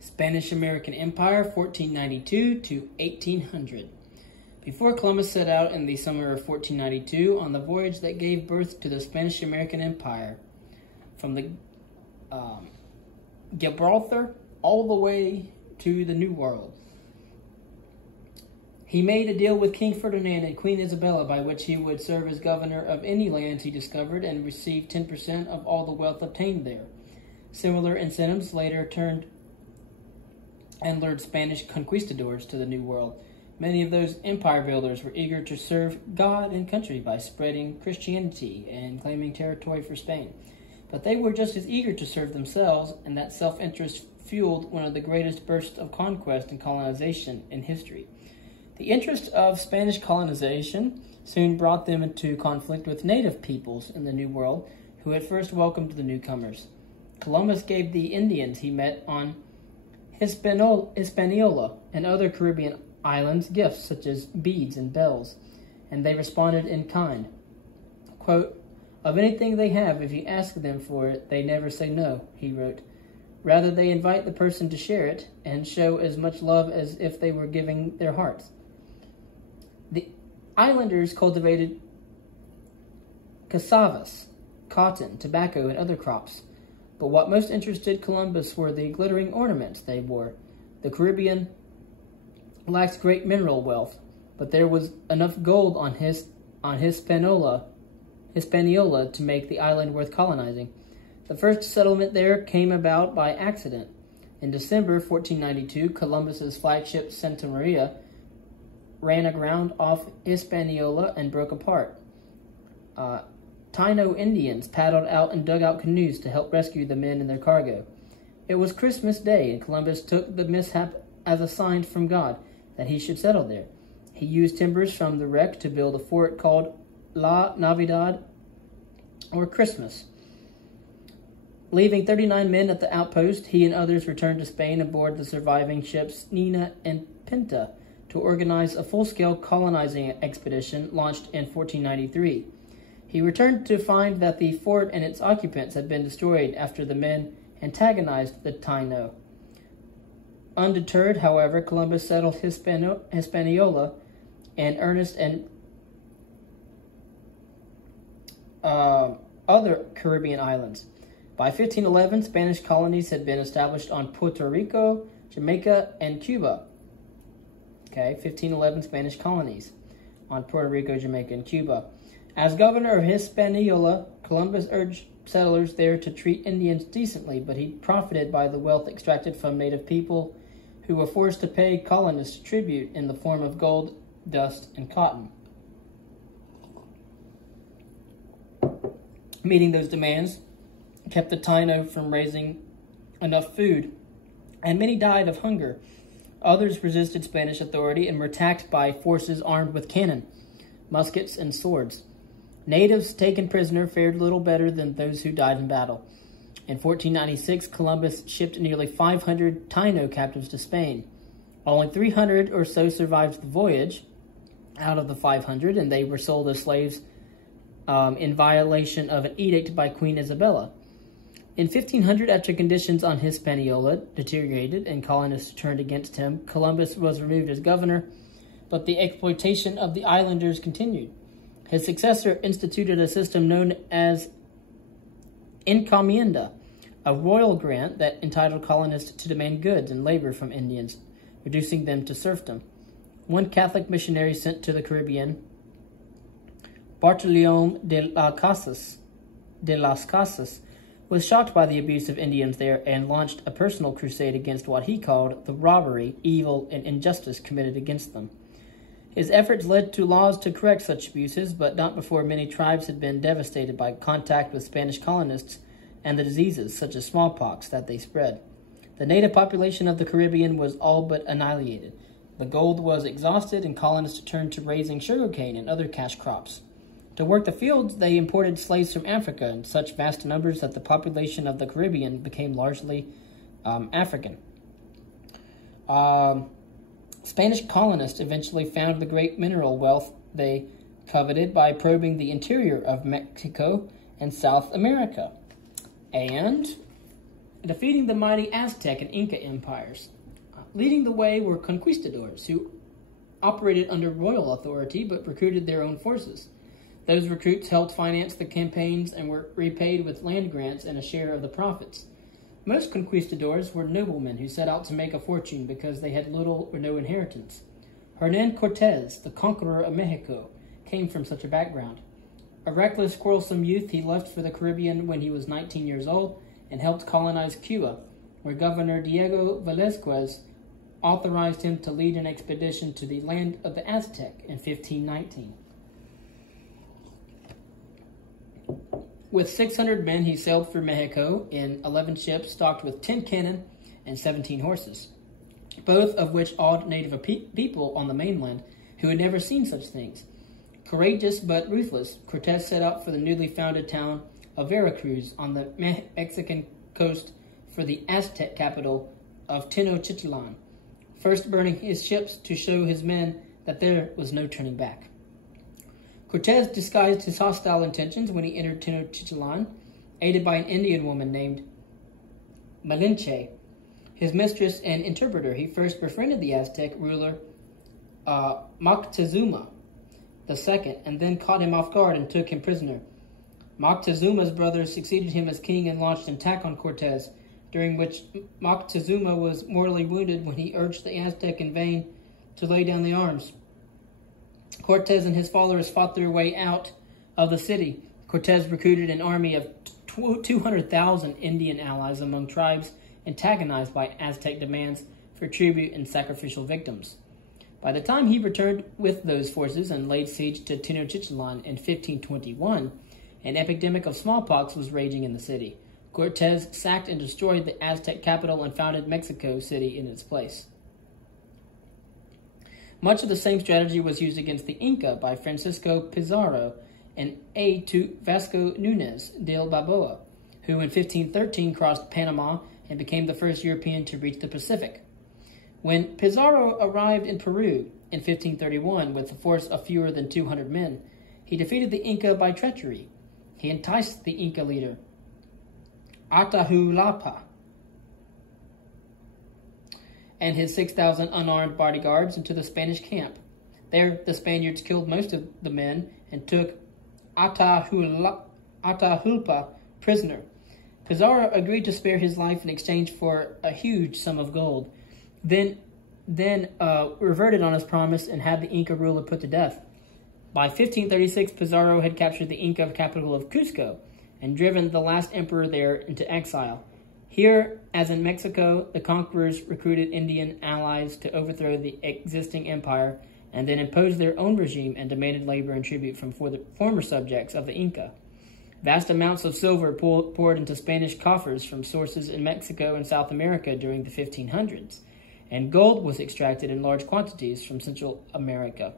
Spanish-American Empire, 1492 to 1800. Before Columbus set out in the summer of 1492 on the voyage that gave birth to the Spanish-American Empire, from the Gibraltar all the way to the New World, he made a deal with King Ferdinand and Queen Isabella by which he would serve as governor of any lands he discovered and receive 10% of all the wealth obtained there. Similar incentives later turned and lured Spanish conquistadors to the New World. Many of those empire builders were eager to serve God and country by spreading Christianity and claiming territory for Spain. But they were just as eager to serve themselves, and that self-interest fueled one of the greatest bursts of conquest and colonization in history. The interest of Spanish colonization soon brought them into conflict with native peoples in the New World, who at first welcomed the newcomers. Columbus gave the Indians he met on Hispaniola and other Caribbean islands gifts such as beads and bells, and they responded in kind. Quote, "Of anything they have, if you ask them for it, they never say no," he wrote. Rather, they invite the person to share it and show as much love as if they were giving their hearts. The islanders cultivated cassavas, cotton, tobacco, and other crops. But what most interested Columbus were the glittering ornaments they wore. The Caribbean lacked great mineral wealth, but there was enough gold on Hispaniola to make the island worth colonizing. The first settlement there came about by accident. In December 1492, Columbus's flagship Santa Maria ran aground off Hispaniola and broke apart. Taino Indians paddled out and dug out canoes to help rescue the men and their cargo. It was Christmas Day, and Columbus took the mishap as a sign from God that he should settle there. He used timbers from the wreck to build a fort called La Navidad, or Christmas. Leaving 39 men at the outpost, he and others returned to Spain aboard the surviving ships Nina and Pinta to organize a full-scale colonizing expedition launched in 1493. He returned to find that the fort and its occupants had been destroyed after the men antagonized the Taino. Undeterred, however, Columbus settled Hispaniola and Ernest and other Caribbean islands. By 1511, Spanish colonies had been established on Puerto Rico, Jamaica, and Cuba. 1511 Spanish colonies on Puerto Rico, Jamaica, and Cuba. As governor of Hispaniola, Columbus urged settlers there to treat Indians decently, but he profited by the wealth extracted from native people who were forced to pay colonists tribute in the form of gold, dust, and cotton. Meeting those demands kept the Taino from raising enough food, and many died of hunger. Others resisted Spanish authority and were attacked by forces armed with cannon, muskets, and swords. Natives taken prisoner fared little better than those who died in battle. In 1496, Columbus shipped nearly 500 Taino captives to Spain. Only 300 or so survived the voyage out of the 500, and they were sold as slaves in violation of an edict by Queen Isabella. In 1500, after conditions on Hispaniola deteriorated and colonists turned against him, Columbus was removed as governor, but the exploitation of the islanders continued. His successor instituted a system known as encomienda, a royal grant that entitled colonists to demand goods and labor from Indians, reducing them to serfdom. One Catholic missionary sent to the Caribbean, Bartolome de las Casas, was shocked by the abuse of Indians there and launched a personal crusade against what he called the robbery, evil, and injustice committed against them. His efforts led to laws to correct such abuses, but not before many tribes had been devastated by contact with Spanish colonists and the diseases, such as smallpox, that they spread. The native population of the Caribbean was all but annihilated. The gold was exhausted, and colonists turned to raising sugarcane and other cash crops. To work the fields, they imported slaves from Africa in such vast numbers that the population of the Caribbean became largely African. Spanish colonists eventually found the great mineral wealth they coveted by probing the interior of Mexico and South America. And defeating the mighty Aztec and Inca empires. Leading the way were conquistadors, who operated under royal authority but recruited their own forces. Those recruits helped finance the campaigns and were repaid with land grants and a share of the profits. Most conquistadors were noblemen who set out to make a fortune because they had little or no inheritance. Hernan Cortez, the conqueror of Mexico, came from such a background. A reckless, quarrelsome youth, he left for the Caribbean when he was 19 years old and helped colonize Cuba, where Governor Diego Velázquez authorized him to lead an expedition to the land of the Aztec in 1519. With 600 men, he sailed for Mexico in 11 ships stocked with 10 cannon and 17 horses, both of which awed native people on the mainland who had never seen such things. Courageous but ruthless, Cortez set out for the newly founded town of Veracruz on the Mexican coast for the Aztec capital of Tenochtitlan, first burning his ships to show his men that there was no turning back. Cortez disguised his hostile intentions when he entered Tenochtitlan, aided by an Indian woman named Malinche. His mistress and interpreter, he first befriended the Aztec ruler Moctezuma II, and then caught him off guard and took him prisoner. Moctezuma's brothers succeeded him as king and launched an attack on Cortez, during which Moctezuma was mortally wounded when he urged the Aztec in vain to lay down the arms. Cortez and his followers fought their way out of the city. Cortez recruited an army of 200,000 Indian allies among tribes antagonized by Aztec demands for tribute and sacrificial victims. By the time he returned with those forces and laid siege to Tenochtitlan in 1521, an epidemic of smallpox was raging in the city. Cortez sacked and destroyed the Aztec capital and founded Mexico City in its place. Much of the same strategy was used against the Inca by Francisco Pizarro, an aide to Vasco Núñez de Balboa, who in 1513 crossed Panama and became the first European to reach the Pacific. When Pizarro arrived in Peru in 1531 with a force of fewer than 200 men, he defeated the Inca by treachery. He enticed the Inca leader, Atahualpa, and his 6,000 unarmed bodyguards into the Spanish camp. There, the Spaniards killed most of the men and took Atahualpa prisoner. Pizarro agreed to spare his life in exchange for a huge sum of gold, then reverted on his promise and had the Inca ruler put to death. By 1536, Pizarro had captured the Inca capital of Cusco and driven the last emperor there into exile. Here, as in Mexico, the conquerors recruited Indian allies to overthrow the existing empire and then imposed their own regime and demanded labor and tribute from the former subjects of the Inca. Vast amounts of silver poured into Spanish coffers from sources in Mexico and South America during the 1500s, and gold was extracted in large quantities from Central America.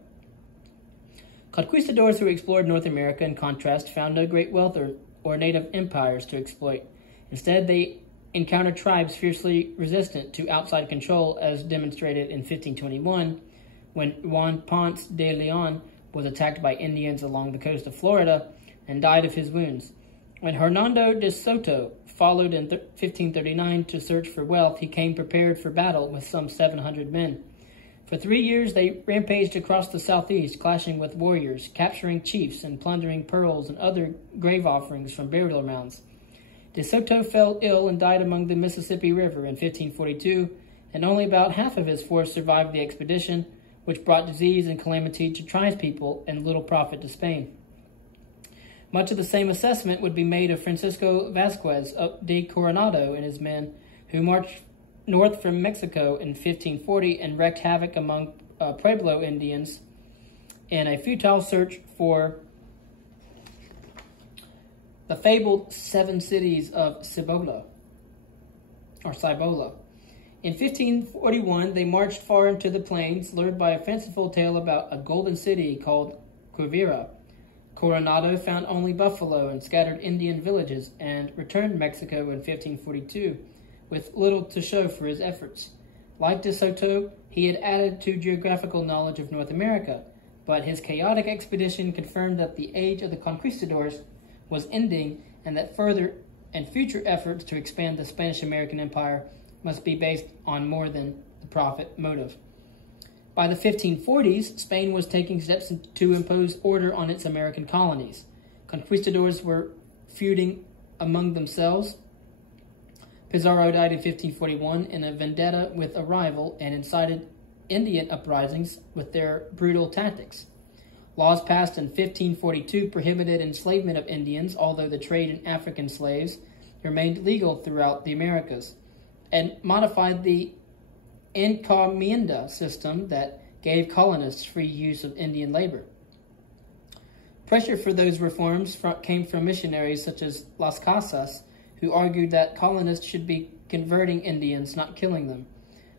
Conquistadors who explored North America, in contrast, found no great wealth or native empires to exploit. Instead, they encountered tribes fiercely resistant to outside control, as demonstrated in 1521, when Juan Ponce de Leon was attacked by Indians along the coast of Florida and died of his wounds. When Hernando de Soto followed in 1539 to search for wealth, he came prepared for battle with some 700 men. For 3 years, they rampaged across the southeast, clashing with warriors, capturing chiefs, and plundering pearls and other grave offerings from burial mounds. De Soto fell ill and died among the Mississippi River in 1542, and only about half of his force survived the expedition, which brought disease and calamity to tribespeople and little profit to Spain. Much of the same assessment would be made of Francisco Vasquez de Coronado and his men, who marched north from Mexico in 1540 and wreaked havoc among Pueblo Indians in a futile search for the fabled 7 cities of Cibola. In 1541, they marched far into the plains, lured by a fanciful tale about a golden city called Quivira. Coronado found only buffalo and scattered Indian villages and returned to Mexico in 1542 with little to show for his efforts. Like De Soto, he had added to geographical knowledge of North America, but his chaotic expedition confirmed that the age of the conquistadors was ending and that further and future efforts to expand the Spanish-American Empire must be based on more than the profit motive. By the 1540s, Spain was taking steps to impose order on its American colonies. Conquistadors were feuding among themselves. Pizarro died in 1541 in a vendetta with a rival and incited Indian uprisings with their brutal tactics. Laws passed in 1542 prohibited enslavement of Indians, although the trade in African slaves remained legal throughout the Americas, and modified the encomienda system that gave colonists free use of Indian labor. Pressure for those reforms came from missionaries such as Las Casas, who argued that colonists should be converting Indians, not killing them.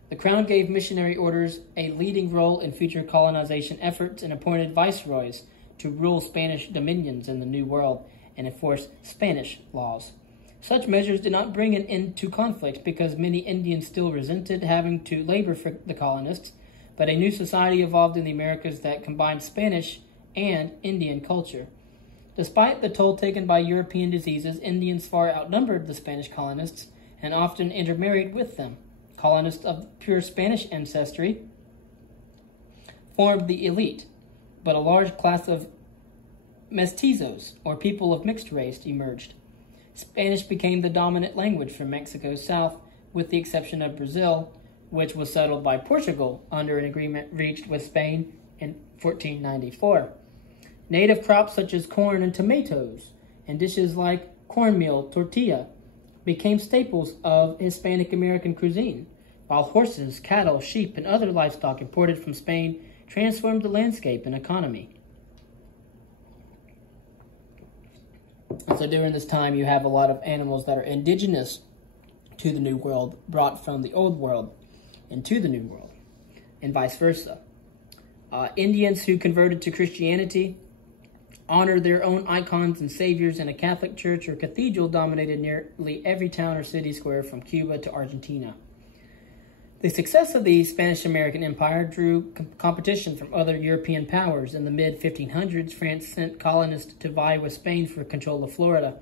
The Crown gave missionary orders a leading role in future colonization efforts and appointed viceroys to rule Spanish dominions in the New World and enforce Spanish laws. Such measures did not bring an end to conflict because many Indians still resented having to labor for the colonists, but a new society evolved in the Americas that combined Spanish and Indian culture. Despite the toll taken by European diseases, Indians far outnumbered the Spanish colonists and often intermarried with them. Colonists of pure Spanish ancestry formed the elite, but a large class of mestizos, or people of mixed race, emerged. Spanish became the dominant language from Mexico south, with the exception of Brazil, which was settled by Portugal under an agreement reached with Spain in 1494. Native crops such as corn and tomatoes, and dishes like cornmeal tortilla, became staples of Hispanic American cuisine, while horses, cattle, sheep, and other livestock imported from Spain transformed the landscape and economy. And so during this time, you have a lot of animals that are indigenous to the New World, brought from the Old World into the New World, and vice versa. Indians who converted to Christianity honored their own icons and saviors, and a Catholic church or cathedral dominated nearly every town or city square from Cuba to Argentina. The success of the Spanish-American Empire drew competition from other European powers. In the mid-1500s, France sent colonists to vie with Spain for control of Florida,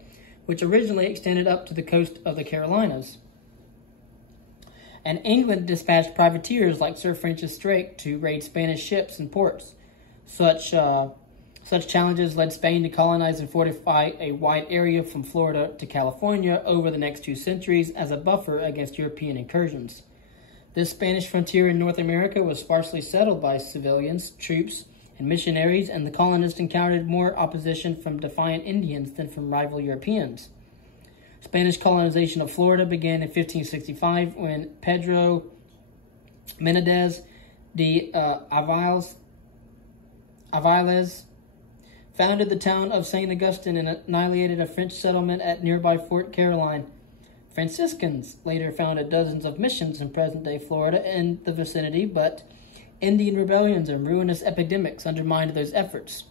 which originally extended up to the coast of the Carolinas. And England dispatched privateers like Sir Francis Drake to raid Spanish ships and ports. Such challenges led Spain to colonize and fortify a wide area from Florida to California over the next 2 centuries as a buffer against European incursions. This Spanish frontier in North America was sparsely settled by civilians, troops, and missionaries, and the colonists encountered more opposition from defiant Indians than from rival Europeans. Spanish colonization of Florida began in 1565 when Pedro Menendez de Aviles founded the town of St. Augustine and annihilated a French settlement at nearby Fort Caroline. Franciscans later founded dozens of missions in present-day Florida and the vicinity, but Indian rebellions and ruinous epidemics undermined those efforts.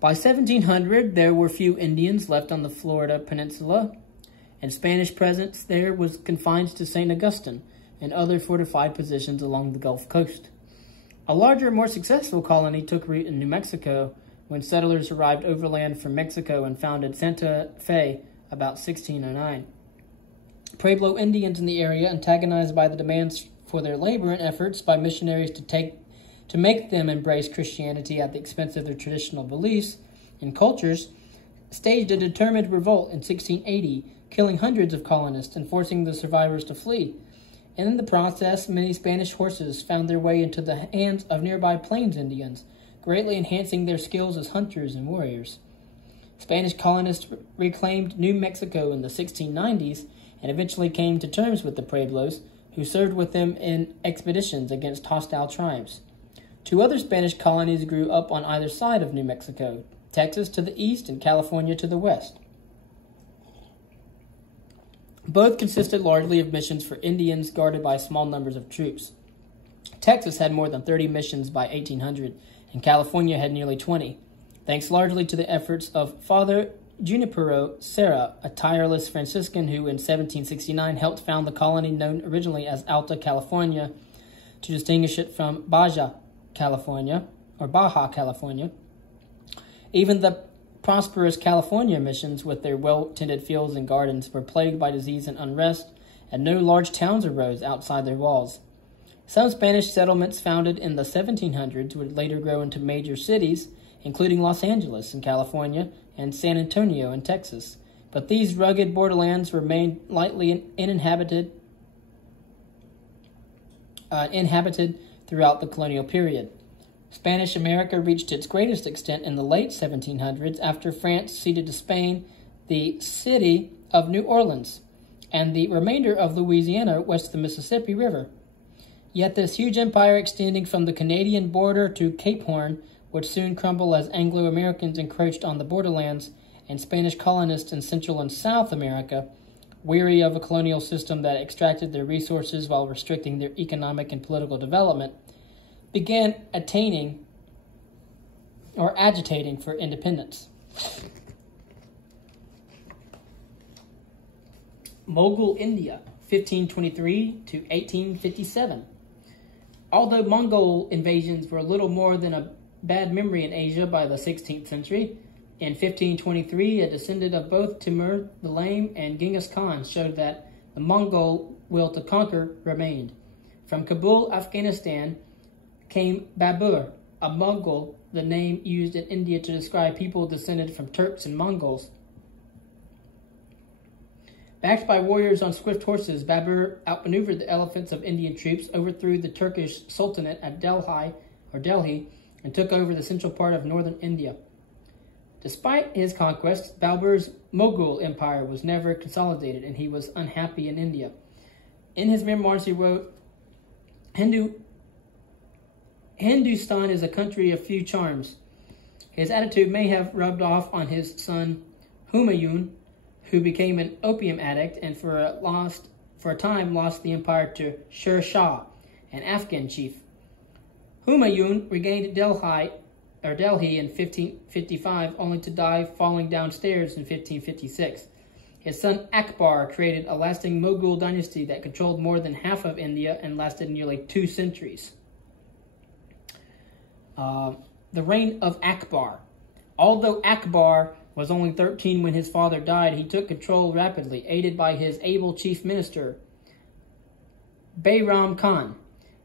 By 1700, there were few Indians left on the Florida peninsula, and Spanish presence there was confined to St. Augustine and other fortified positions along the Gulf Coast. A larger, more successful colony took root in New Mexico when settlers arrived overland from Mexico and founded Santa Fe about 1609. Pueblo Indians in the area, antagonized by the demands for their labor and efforts by missionaries to make them embrace Christianity at the expense of their traditional beliefs and cultures, staged a determined revolt in 1680, killing hundreds of colonists and forcing the survivors to flee. And in the process, many Spanish horses found their way into the hands of nearby Plains Indians, greatly enhancing their skills as hunters and warriors. Spanish colonists reclaimed New Mexico in the 1690s and eventually came to terms with the Pueblos, who served with them in expeditions against hostile tribes. 2 other Spanish colonies grew up on either side of New Mexico, Texas to the east and California to the west. Both consisted largely of missions for Indians guarded by small numbers of troops. Texas had more than 30 missions by 1800, and California had nearly 20, thanks largely to the efforts of Father Junipero Serra, a tireless Franciscan who in 1769 helped found the colony known originally as Alta California to distinguish it from Baja California. Even the prosperous California missions, with their well-tended fields and gardens, were plagued by disease and unrest, and no large towns arose outside their walls. Some Spanish settlements founded in the 1700s would later grow into major cities, including Los Angeles in California and San Antonio in Texas. But these rugged borderlands remained lightly inhabited throughout the colonial period. Spanish America reached its greatest extent in the late 1700s after France ceded to Spain the city of New Orleans and the remainder of Louisiana west of the Mississippi River. Yet this huge empire extending from the Canadian border to Cape Horn would soon crumble as Anglo-Americans encroached on the borderlands, and Spanish colonists in Central and South America, weary of a colonial system that extracted their resources while restricting their economic and political development, began agitating for independence. Mogul India, 1523 to 1857. Although Mongol invasions were little more than a bad memory in Asia by the 16th century, in 1523 a descendant of both Timur the Lame and Genghis Khan showed that the Mongol will to conquer remained. From Kabul, Afghanistan, came Babur, a Mongol, the name used in India to describe people descended from Turks and Mongols. Backed by warriors on swift horses, Babur outmaneuvered the elephants of Indian troops, overthrew the Turkish Sultanate at Delhi, and took over the central part of northern India. Despite his conquests, Babur's Mogul Empire was never consolidated, and he was unhappy in India. In his memoirs, he wrote, Hindustan is a country of few charms. His attitude may have rubbed off on his son Humayun, who became an opium addict and for a time lost the empire to Sher Shah, an Afghan chief. Humayun regained Delhi in 1555, only to die falling downstairs in 1556. His son Akbar created a lasting Mogul dynasty that controlled more than half of India and lasted nearly 2 centuries. The reign of Akbar. Although Akbar was only 13 when his father died, he took control rapidly, aided by his able chief minister, Bayram Khan.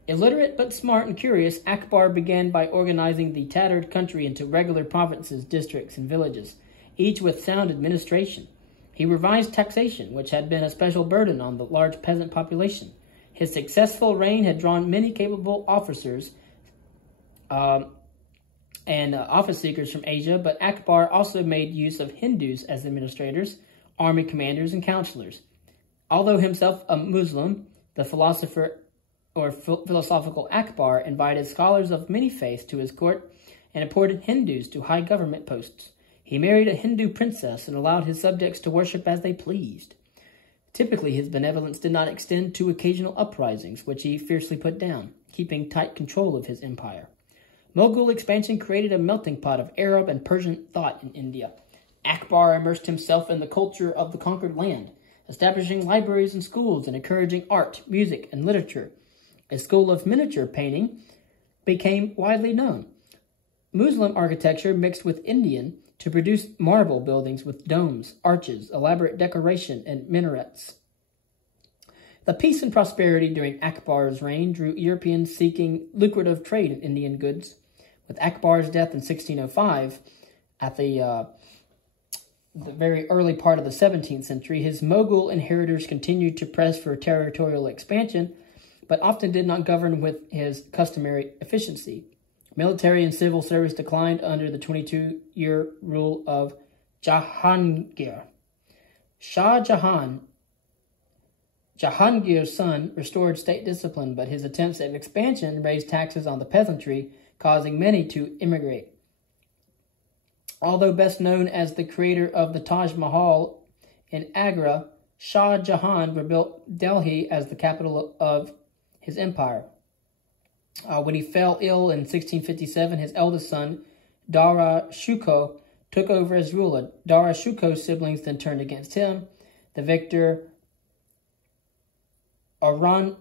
Illiterate but smart and curious, Akbar began by organizing the tattered country into regular provinces, districts, and villages, each with sound administration. He revised taxation, which had been a special burden on the large peasant population. His successful reign had drawn many capable officers and office seekers from Asia, but Akbar also made use of Hindus as administrators, army commanders, and counselors. Although himself a Muslim, the philosophical Akbar invited scholars of many faiths to his court and appointed Hindus to high government posts. He married a Hindu princess and allowed his subjects to worship as they pleased. Typically, his benevolence did not extend to occasional uprisings, which he fiercely put down, keeping tight control of his empire. Mogul expansion created a melting pot of Arab and Persian thought in India. Akbar immersed himself in the culture of the conquered land, establishing libraries and schools and encouraging art, music, and literature. A school of miniature painting became widely known. Muslim architecture mixed with Indian to produce marble buildings with domes, arches, elaborate decoration, and minarets. The peace and prosperity during Akbar's reign drew Europeans seeking lucrative trade in Indian goods. With Akbar's death in 1605, at the very early part of the 17th century, his Mogul inheritors continued to press for territorial expansion, but often did not govern with his customary efficiency. Military and civil service declined under the 22-year rule of Jahangir. Shah Jahan, Jahangir's son, restored state discipline, but his attempts at expansion raised taxes on the peasantry, causing many to immigrate. Although best known as the creator of the Taj Mahal in Agra, Shah Jahan rebuilt Delhi as the capital of his empire. When he fell ill in 1657, his eldest son, Dara Shikoh, took over as ruler. Dara Shikoh's siblings then turned against him. The victor, Aurangzeb,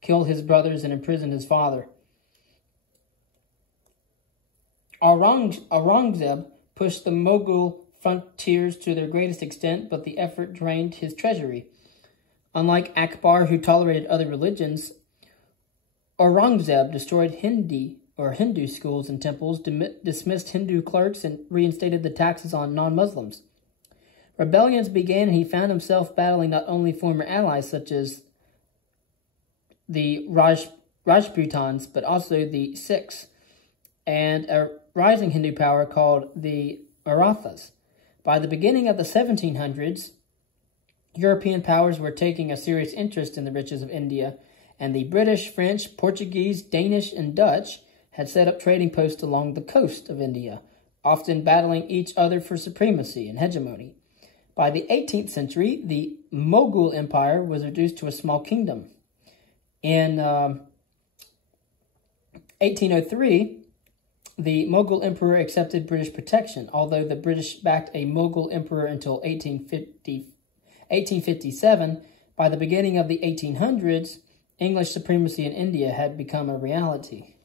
killed his brothers and imprisoned his father. Aurangzeb pushed the Mogul frontiers to their greatest extent, but the effort drained his treasury. Unlike Akbar, who tolerated other religions, Aurangzeb destroyed Hindu schools and temples, dismissed Hindu clerks, and reinstated the taxes on non-Muslims. Rebellions began, and he found himself battling not only former allies such as the Rajputans, but also the Sikhs, and a rising Hindu power called the Marathas. By the beginning of the 1700s, European powers were taking a serious interest in the riches of India, and the British, French, Portuguese, Danish, and Dutch had set up trading posts along the coast of India, often battling each other for supremacy and hegemony. By the 18th century, the Mogul Empire was reduced to a small kingdom. In 1803, the Mogul Emperor accepted British protection, although the British backed a Mogul Emperor until 1857. By the beginning of the 1800s, English supremacy in India had become a reality.